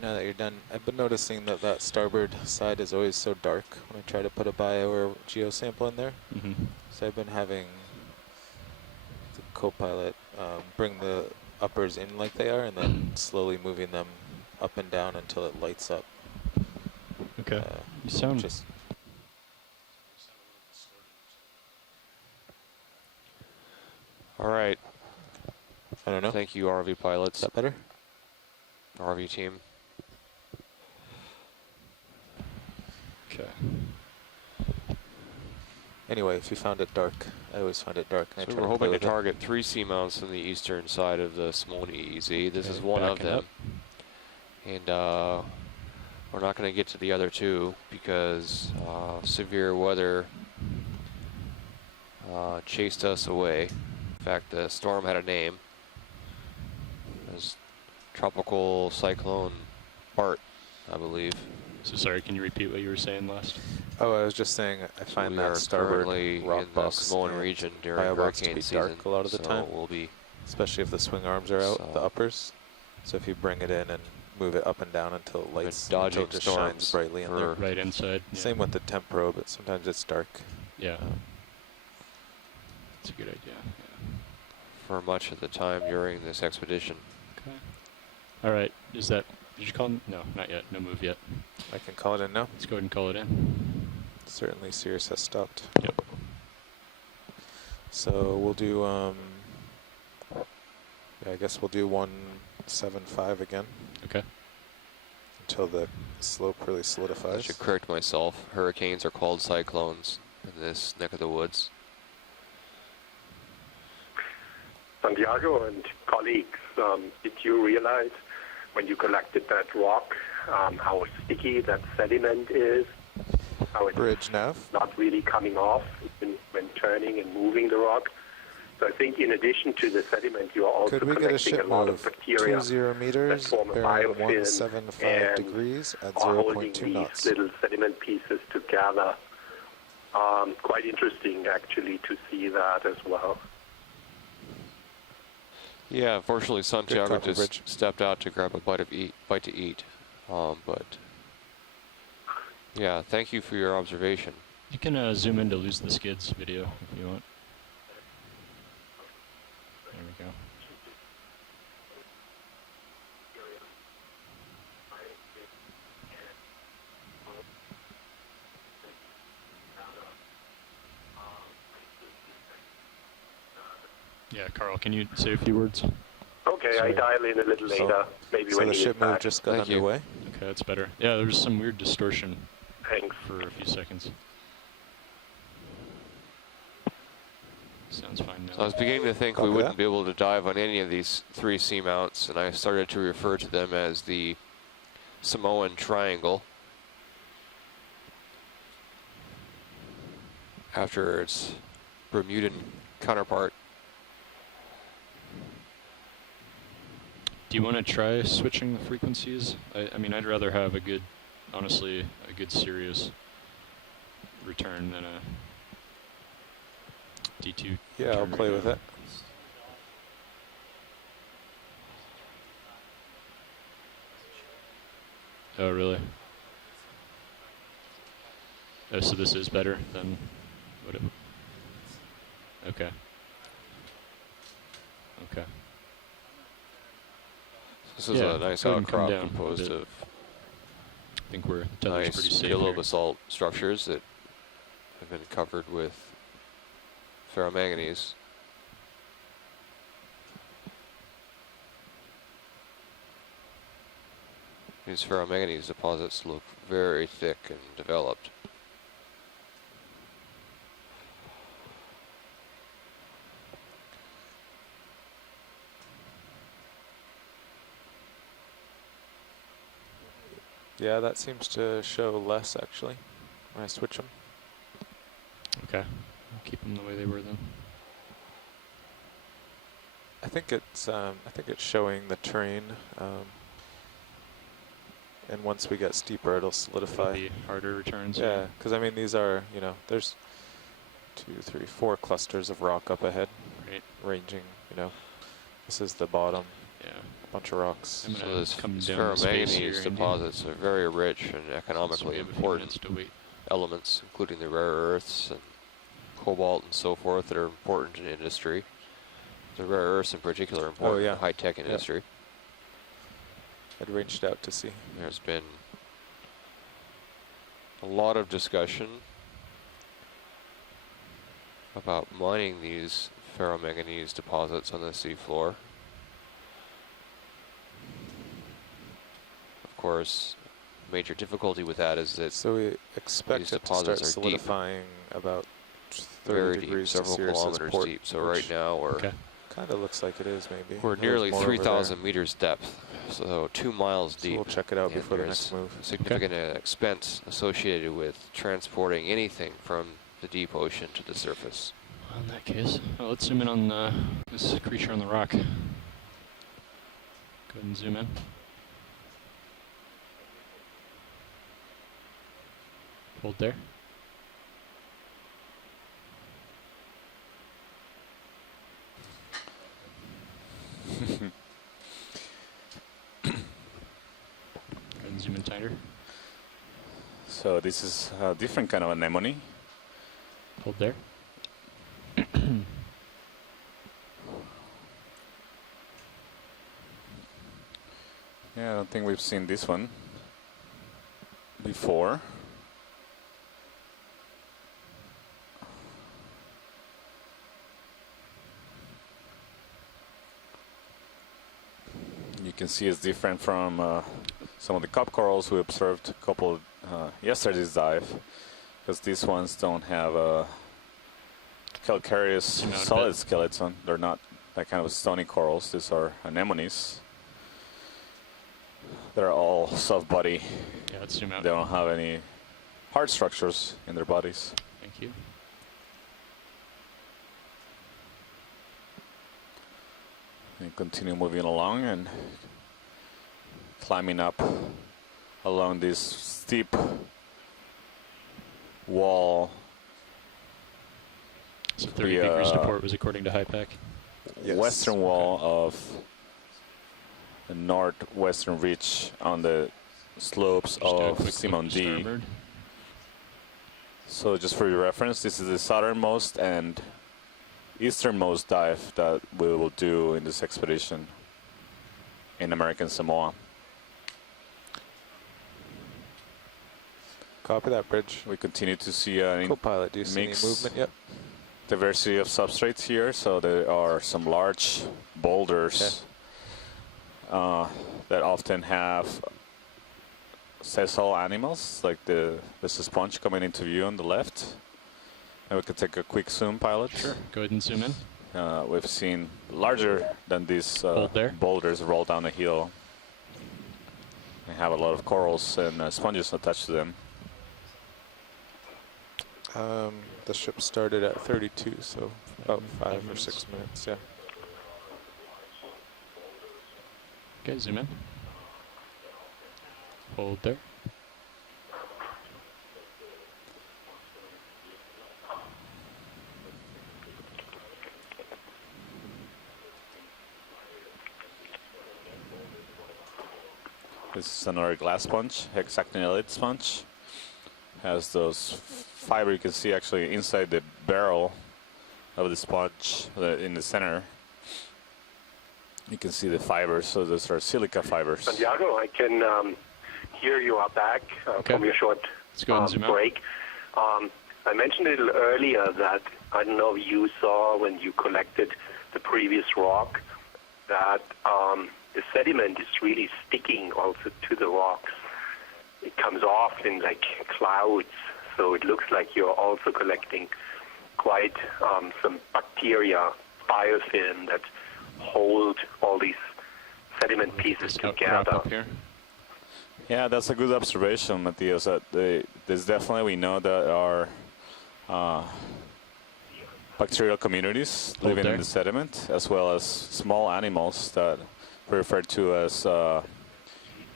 now that you're done, I've been noticing that that starboard side is always so dark when I try to put a bio or geo sample in there. Mm-hmm. So I've been having the co-pilot bring the uppers in like they are and then slowly moving them up and down until it lights up. Okay. You sound just All right. I don't know. Thank you, RV pilots. Is that better? RV team. okay. Anyway, if you found it dark, I always find it dark. And So I try we're to play hoping to with it. target 3 seamounts on the eastern side of the Simone EZ. This Okay, is one of backing them. up. And we're not going to get to the other 2 because severe weather chased us away. In fact, the storm had a name. It was Tropical Cyclone Bart, I believe. So sorry, can you repeat what you were saying last? Oh, I was just saying I So find we that are starboard currently rock in the box Samoan and region during bio box to hurricane be season. dark a lot of the so time, we'll be especially if the swing arms are out, the So- uppers. So if you bring it in and move it up and down until it lights, dodging until it just shines storms brightly in there. for- Right inside. Yeah. Same with the temp probe, but sometimes it's dark. Yeah. That's a good idea. Yeah. for much of the time during this expedition. Okay. All right. Is that? Did you call? No, not yet. No move yet. I can call it in now. Let's go ahead and call it in. Certainly Sirius has stopped. Yep. So we'll do, yeah, I guess we'll do 175 again Okay. until the slope really I solidifies. should correct myself. Hurricanes are called cyclones in this neck of the woods. Santiago and colleagues, did you realize when you collected that rock how sticky that sediment is? How it's Bridge nav. not really coming off even when turning and moving the rock? So I think in addition to the sediment, you are also Could we get a collecting ship a lot of move? bacteria 20 meters, that form a bearing biofilm 175 and degrees at are holding 0.2 these knots. little sediment pieces together. Quite interesting, actually, to see that as well. Yeah, unfortunately, Santiago copper just bridge. stepped out to grab a bite to eat. But yeah, thank you for your observation. You can zoom in to lose the skids video if you want. There we go. Yeah, Carl, can you say a few words? Okay, Sorry. I dial in a little So- later, maybe So when the he ship is move back. just got Thank you. underway. Okay, that's better. Yeah, there was some weird distortion Thanks. for a few seconds. Sounds fine now. So I was beginning to think we Copy wouldn't that. be able to dive on any of these 3 seamounts, and I started to refer to them as the Samoan Triangle, after its Bermudan counterpart. Do you want to try switching the frequencies? I mean, I'd rather have a good, honestly, a good serious return than a D2. Yeah, I'll turn play right with now. it. Oh, really? Oh, so this is better than what it... Okay. Okay. This is Yeah, a nice go ahead and come outcrop down a composed bit. of I think we're tether's pretty nice safe yellow here. basalt structures that have been covered with ferromanganese. These ferromanganese deposits look very thick and developed. Yeah, that seems to show less actually when I switch them. Okay. I'll keep them the way they were then. I think it's showing the terrain, and once we get steeper, it'll solidify. The harder returns. Yeah, because I mean these are, you know, there's 2, 3, 4 clusters of rock up ahead, Right. ranging. You know, this is the bottom. Yeah. bunch of rocks. I'm So gonna this come down the space here, ferromanganese Andy. deposits are very rich and So we economically have a few important minutes to wait. elements, including the rare earths and cobalt and so forth that are important in industry. The rare earths in particular are important yeah. in high-tech Yep. industry. I'd reached out to see. There's been a lot of discussion about mining these ferromanganese deposits on the seafloor. Of course, major difficulty with that is that So we expect these it to deposits start are deep. solidifying about 30 very deep, degrees several to Sirius's kilometers port, deep. So right now we're Okay. kind of looks like it is maybe. we're There's nearly more over there. 3,000 meters depth, so 2 miles So deep. we'll check it out And before the there's next move. significant expense associated with transporting anything from the deep ocean to the surface. Well, in that case, let's zoom in on this creature on the rock. Go ahead and zoom in. Hold there. Go ahead and zoom in tighter. So this is a different kind of anemone. Hold there. Yeah, I don't think we've seen this one before. You can see it's different from some of the cup corals we observed a couple yesterday's dive, because these ones don't have a calcareous Zoom out a solid bit. skeleton. They're not that kind of stony corals. These are anemones. They're all soft body. Yeah, let's zoom out. They don't have any hard structures in their bodies. Thank you. And continue moving along and climbing up along this steep wall. So 30 degrees to uh, port was according to HiPAC. Yes. Western wall of the northwestern ridge on the slopes Just do a of quick look Simon at D. starboard. So just for your reference, this is the southernmost and easternmost dive that we will do in this expedition in American Samoa. Copy that, Bridge. We continue to see an Co-pilot, do you see any mix movement yet? diversity of substrates here. So there are some large boulders that often have sessile animals, like there's a sponge coming into view on the left. And we can take a quick zoom, pilot. Sure. Go ahead and zoom in. We've seen larger than these Hold there. boulders roll down the hill. They have a lot of corals and sponges attached to them. The ship started at 32, so about 5 or 6 minutes, yeah. Okay, zoom in. Hold there. This is another glass sponge, hexactinellate sponge. Has those fiber you can see actually inside the barrel of the sponge in the center. You can see the fibers, so those are silica fibers. Santiago, I can hear you are back from your short Let's go ahead and zoom out. break. I mentioned a little earlier that, I don't know if you saw when you collected the previous rock, that the sediment is really sticking also to the rocks. It comes off in like clouds, so it looks like you're also collecting quite some bacteria, biofilm that hold all these sediment pieces Scout together. crop up here. Yeah, that's a good observation, Matthias. That there's definitely, we know that our bacterial communities Hold living there. in the sediment, as well as small animals that we refer to as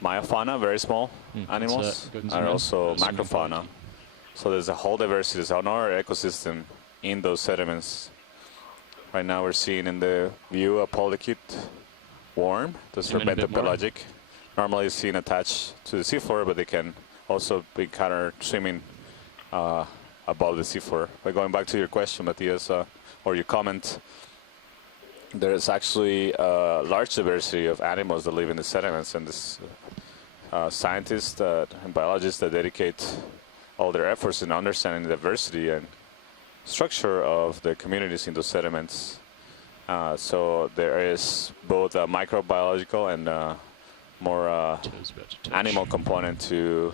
myofauna, very small animals, go ahead and zoom and in. also Zoom in macrofauna. forward. So there's a whole diversity, there's another ecosystem in those sediments. Right now we're seeing in the view a polychaete worm, the Zoom in a bit more. pelagic, normally seen attached to the seafloor, but they can also be counter swimming above the seafloor. But going back to your question, Matthias, or your comment, there is actually a large diversity of animals that live in the sediments, and this scientists and biologists that dedicate all their efforts in understanding the diversity and structure of the communities in those sediments. So there is both a microbiological and more animal component to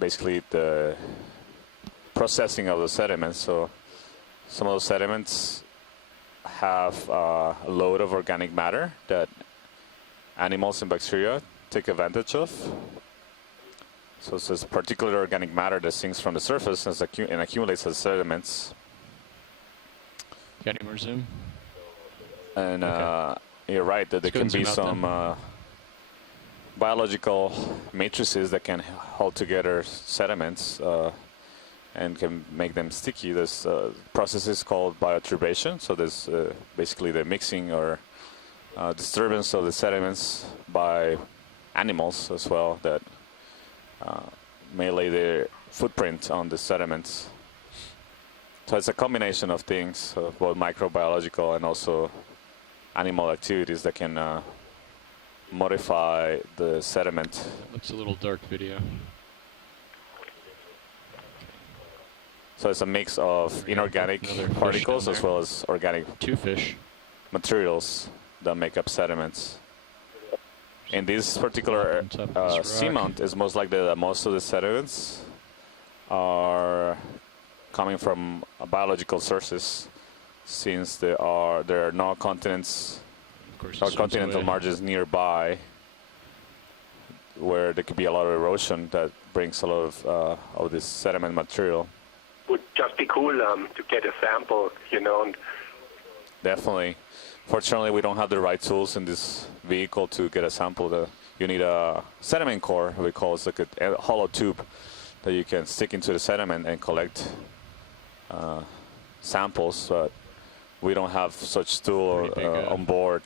basically the processing of the sediments. So some of those sediments have a load of organic matter that animals and bacteria take advantage of. So it's this particular organic matter that sinks from the surface and accumulates as sediments. Got any more zoom? And Okay. You're right that there can be some biological matrices that can hold together sediments and can make them sticky. This process is called bioturbation. So there's basically the mixing or disturbance of the sediments by animals as well that may lay their footprint on the sediments. So it's a combination of things, both microbiological and also animal activities that can modify the sediment. Looks a little dark video. So it's a mix of inorganic particles as well as organic 2 fish materials that make up sediments. In this particular seamount, it's most likely that most of the sediments are coming from biological sources, since there are no continents or continental margins nearby where there could be a lot of erosion that brings a lot of this sediment material. Would just be cool to get a sample, you know. And definitely. Fortunately, we don't have the right tools in this vehicle to get a sample. You need a sediment core, we call it, like a hollow tube that you can stick into the sediment and collect samples. But we don't have such tool on board.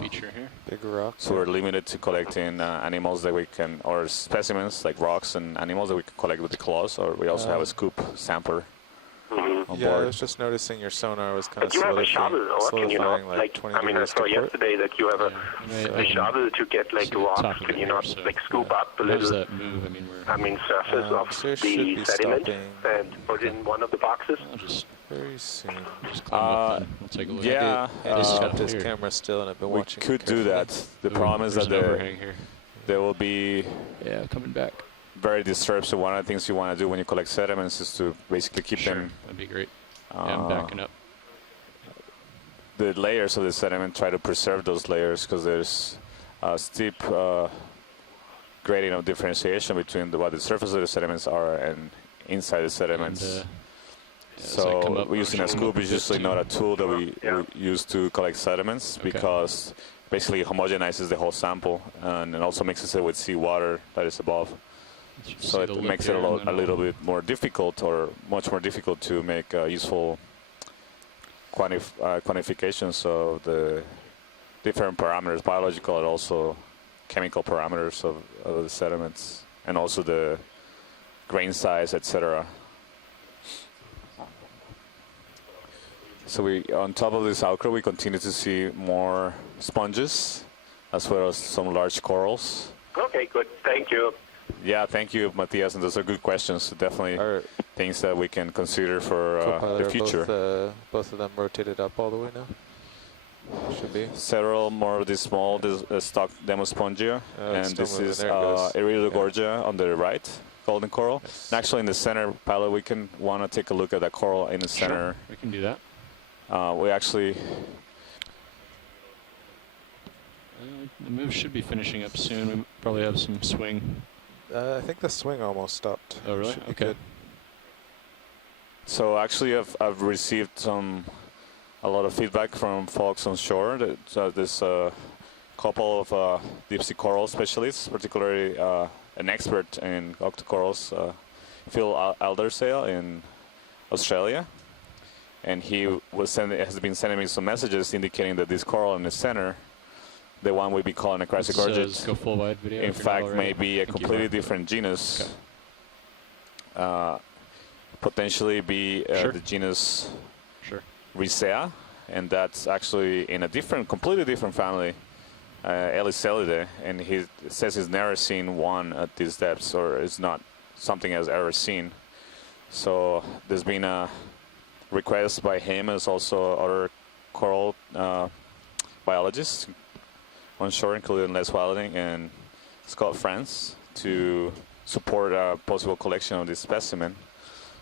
Feature here. Big rock. So we're limited to collecting animals that we can, or specimens like rocks and animals that we can collect with the claws, or we also have a scoop sampler. On yeah, board. I was just noticing your sonar was kind of do you have a shovel, or can you not, like 20 I mean, I degrees saw to port. yesterday that you have a shovel to get like rocks. Can you not like scoop up a How does little? that move? Surface of so it should the be sediment stopping. and put it in one of the boxes? I'll just Very soon. climb up then. We'll take a look. Yeah, Andy's this is got kinda his weird. camera still, and I've been we watching. could do that. The problem is There's that an overhang here. there will be Yeah, coming back. very disturbed. So one of the things you want to do when you collect sediments is to basically keep Sure, them that'd be great. Yeah, I'm backing up. the layers of the sediment, try to preserve those layers, because there's a steep gradient of differentiation between what the surface of the sediments are and inside the sediments. And, so using a scoop is usually not a tool that we use to collect sediments, Okay. because basically homogenizes the whole sample and also mixes it with seawater that is above. So it makes it a little bit more difficult, or much more difficult, to make useful quantifications of the different parameters, biological and also chemical parameters of the sediments, and also the grain size, etc. So on top of this outcrop, we continue to see more sponges, as well as some large corals. Okay, good. Thank you. Yeah, thank you, Matthias, and those are good questions. Definitely things that we can consider for the future. Both of them rotated up all the way now? Should be. Several more of these small stock Demospongia, and this is Iridogorgia on the right, golden coral. Yes. And actually in the center, Paolo, we can want to take a look at that coral in the center. Sure, we can do that. We actually... The move should be finishing up soon. We probably have some swing. I think the swing almost stopped. Oh, really? Should be Okay. good. So actually I've received a lot of feedback from folks on shore. There's a couple of deep sea coral specialists, particularly an expert in octocorals, Phil Aldersale in Australia. And he has been sending me some messages indicating that this coral in the center, the one we be calling a Let's chrysogorgid, go full wide video. in if you're not fact already. may be a Thank you, completely Brian. different genus. Potentially be Sure. the genus Sure. Ricea, and that's actually in a completely different family, Eliselidae, and he says he's never seen one at these depths, or it's not something he's ever seen. So there's been a request by him, as also other coral biologists on shore, including Les Wilding and Scott France, to support a possible collection of this specimen.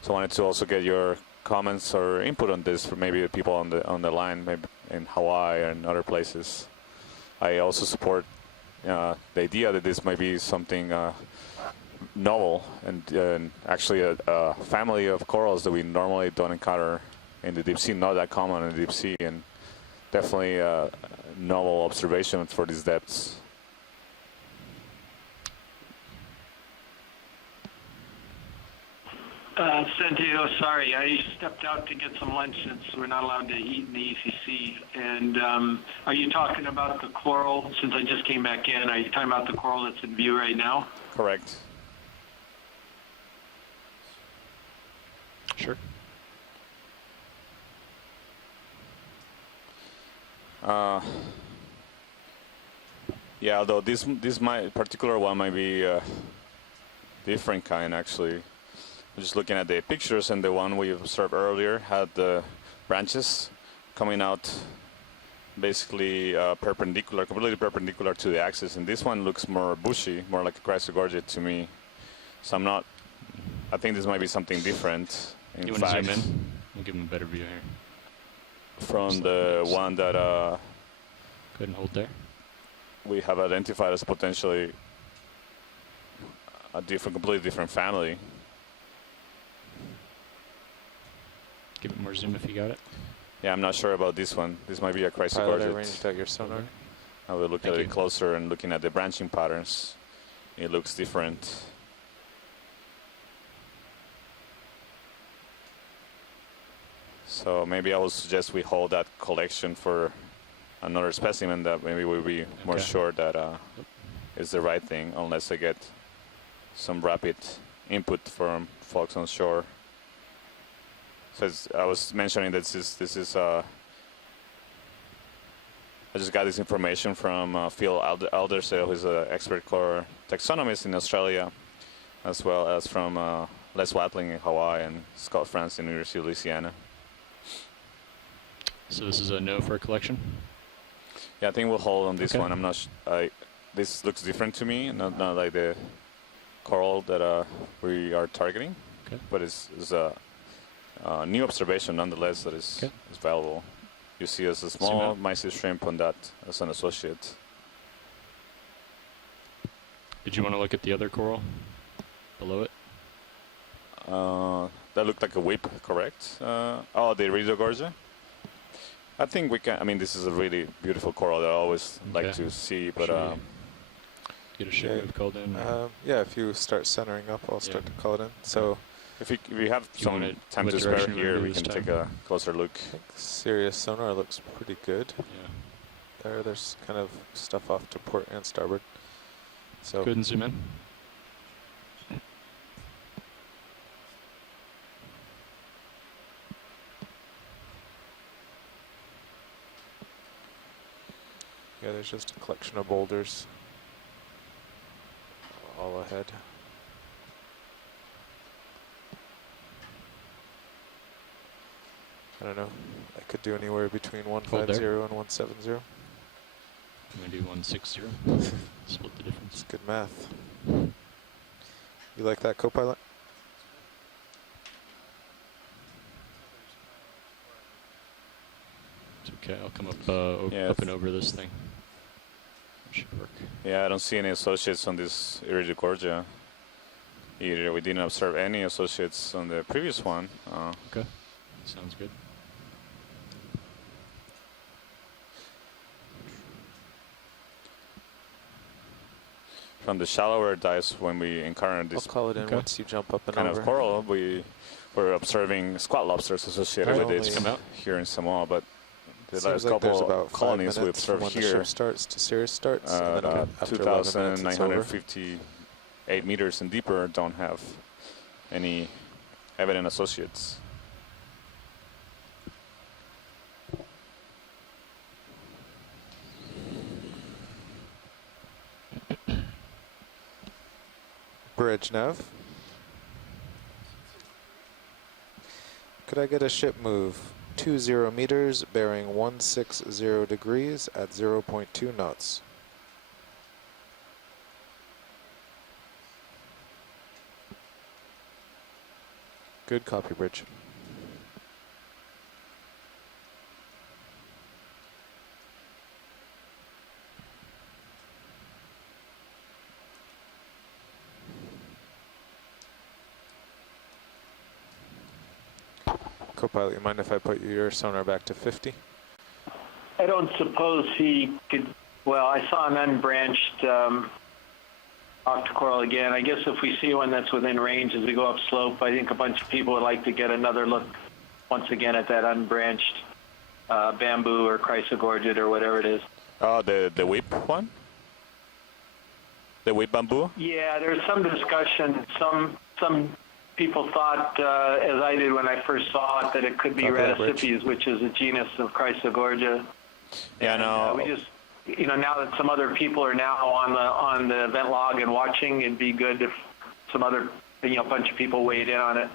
So I wanted to also get your comments or input on this for maybe the people on the line, maybe in Hawaii and other places. I also support the idea that this might be something novel and actually a family of corals that we normally don't encounter in the deep sea, not that common in the deep sea, and definitely a novel observation for these depths. Santiago, sorry, I stepped out to get some lunch since we're not allowed to eat in the ECC. And are you talking about the coral, since I just came back in, are you talking about the coral that's in view right now? Correct. Sure. Yeah, although this particular one might be a different kind, actually. I'm just looking at the pictures, and the one we observed earlier had the branches coming out basically perpendicular, completely perpendicular to the axis, and this one looks more bushy, more like a chrysogorgid to me. So I think this might be something different. You want to zoom in? We'll give him a better view here. From the one that Go ahead and hold there. we have identified as potentially a completely different family. Give it more zoom if you got it. Yeah, I'm not sure about this one. This might be a Pilot, I chrysogorgid. ranged out your sonar. I will look Thank at you. it closer, and looking at the branching patterns, it looks different. So maybe I would suggest we hold that collection for another specimen that maybe we'll be more Okay. sure that is the right thing, unless I get some rapid input from folks on shore. So I was mentioning that this is I just got this information from Phil Aldersdale, who's an expert core taxonomist in Australia, as well as from Les Watling in Hawaii and Scott France in the University of Louisiana. So this is a no for a collection? Yeah, I think we'll hold on this Okay. one. I'm not. This looks different to me, not like the coral that we are targeting, Okay. but it's a new observation nonetheless that is valuable. You see as a small mysis shrimp on that as an associate. Did you want to look at the other coral below it? That looked like a whip, correct? Oh, the Iridogorgia? I think we can. I mean, this is a really beautiful coral that I always like Okay. to see, but Should we get a ship move called in? Yeah, if you start centering up, I'll start Yeah. to call it in. So if we have you some want it- time what to spare direction you wanna here, do we this can time? take a closer look. I think Sirius sonar looks pretty good. Yeah. There's kind of stuff off to port and starboard. So Go ahead and zoom in. yeah, there's just a collection of boulders all ahead. I don't know. I could do anywhere between 150 and 170. I'm going to do 160. Split the difference. Good math. You like that, co-pilot? It's okay. I'll come up Yeah, up and over this thing. It should work. Yeah, I don't see any associates on this Iridogorgia. Either we didn't observe any associates on the previous one. Okay. Sounds good. From the shallower dives, when we encountered I'll this call it in Okay. once you jump up and kind over. of coral, we we're observing squat lobsters associated Right. with it Come out. here in Samoa, but the Seems last like there's couple about 5 colonies we minutes from observed when the here, ship starts to Sirius starts, and then after 11 minutes it's over. 2,958 meters and deeper don't have any evident associates. Bridge nav. Could I get a ship move 20 meters bearing 160 degrees at 0.2 knots? Good copy, Bridge. Co-pilot, you mind if I put your sonar back to 50? I don't suppose he could. Well, I saw an unbranched octocoral again. I guess if we see one that's within range as we go up slope, I think a bunch of people would like to get another look once again at that unbranched bamboo or chrysogorgid or whatever it is. Oh, the whip one? The whip bamboo? Yeah, there's some discussion. Some people thought, as I did when I first saw it, that it could be Copy that, Rich. Radicipes, which is a genus of Chrysogorgia. Yeah, And, no. we just, now that some other people are now on the event log and watching, it'd be good if some other, bunch of people weighed in on it.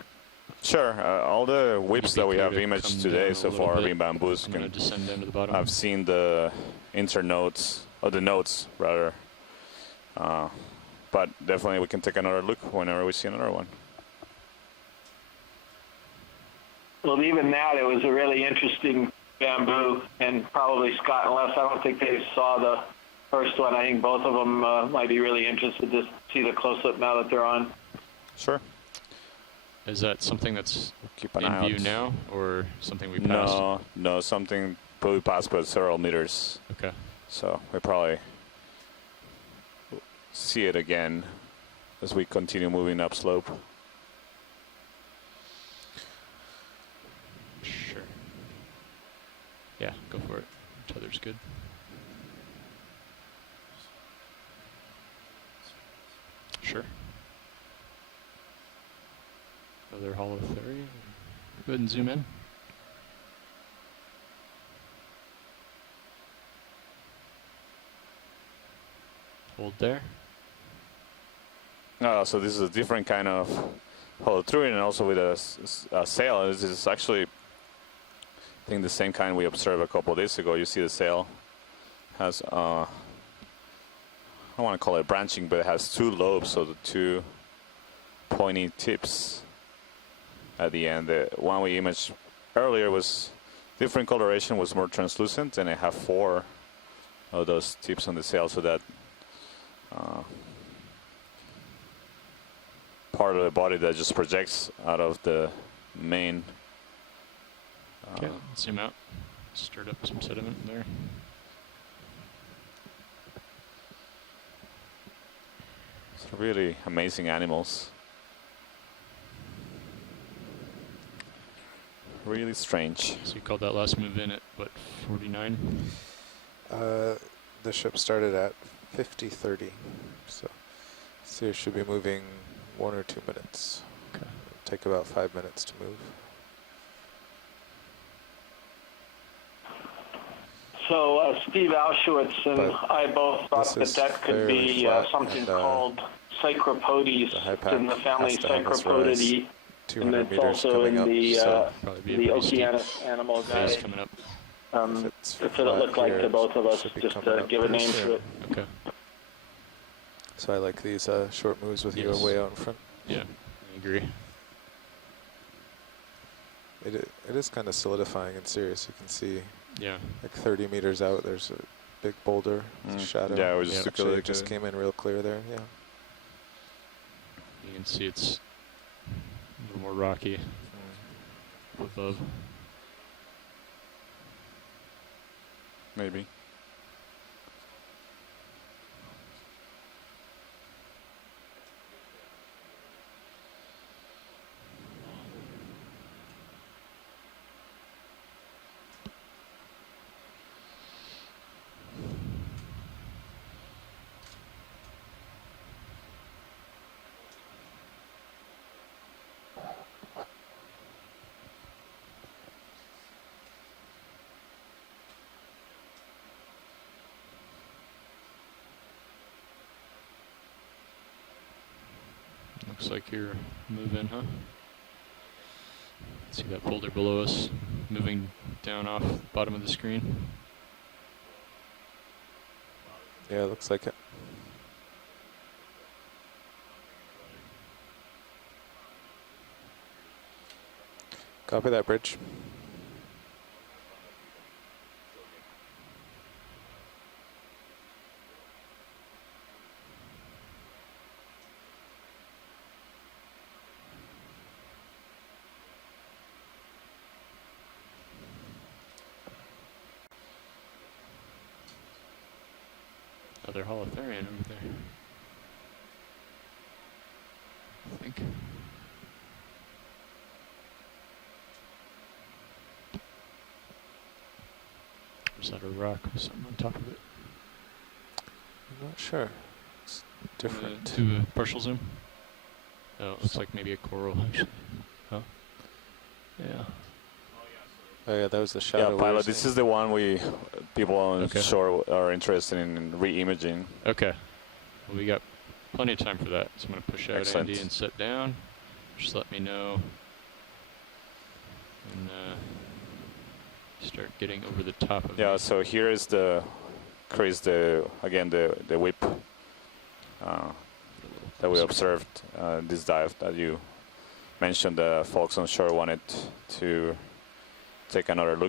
Sure. All the whips Be that we clear have to imaged come today down a so little far bit. being bamboos. I'm going to descend down to the bottom. I've seen the internotes, or the notes rather. But definitely we can take another look whenever we see another one. Well, even that, it was a really interesting bamboo, and probably Scott and Les, I don't think they saw the first one. I think both of them might be really interested to see the close-up now that they're on. Sure. Is that something that's Keep an in eye view out. now, or something we passed? No, something we passed by several meters. Okay. So we probably see it again as we continue moving upslope. Sure. Yeah, go for it. Tether's good. Sure. Another hollow theory. Go ahead and zoom in. Hold there. So this is a different kind of holothurid, and also with a sail. This is actually, I think, the same kind we observed a couple of days ago. You see the sail has, I don't want to call it branching, but it has two lobes, so the two pointy tips at the end. The one we imaged earlier was different coloration, was more translucent, and it had four of those tips on the sail, so that part of the body that just projects out of the main. Okay, let's zoom out. Stirred up some sediment there. It's really amazing animals. Really strange. So you called that last move in at, what, 49? The ship started at 50:30, so it should be moving 1 or 2 minutes. Okay. It'll take about 5 minutes to move. So Steve Auschwitz and But I both thought this is that could fairly be flat, something and, called Cycropodes the high pack in the family has to have us rise Cycropodidae, and 200 it's meters also coming in up, the so Probably be a the pretty steep Okeanos animal phase guide. coming up. if it's If it'll flat look like here, to both of us, should be just coming to up give a pretty name soon. to it. Okay. So I like these short moves with Yes. you way out in front. Yeah, I agree. It is kind of solidifying in Sirius. You can see Yeah. like 30 meters out, there's a big boulder, it's a shadow. Yeah, we just Yeah. took a Actually, look it just at it. came in real clear there. Yeah. You can see it's a little more rocky above. Maybe. looks like you're moving, huh? See that folder below us moving down off the bottom of the screen? Yeah, it looks like it. Copy that, Bridge. Another Holothurian over there. I think. Or is that a rock with something on top of it? I'm not sure. It's different. Do a partial zoom. Oh, it looks like maybe a coral actually. Oh. Yeah. Oh yeah, that was the shadow. Yeah, pilot. This is the one people on Okay. shore are interested in re-imaging. Okay. Well, we got plenty of time for that. So I'm going to push out Excellent. Andy and sit down. Just let me know. And start getting over the top of Yeah. it. So here is Chris, the whip that we observed this dive that you mentioned. The folks on shore wanted to take another look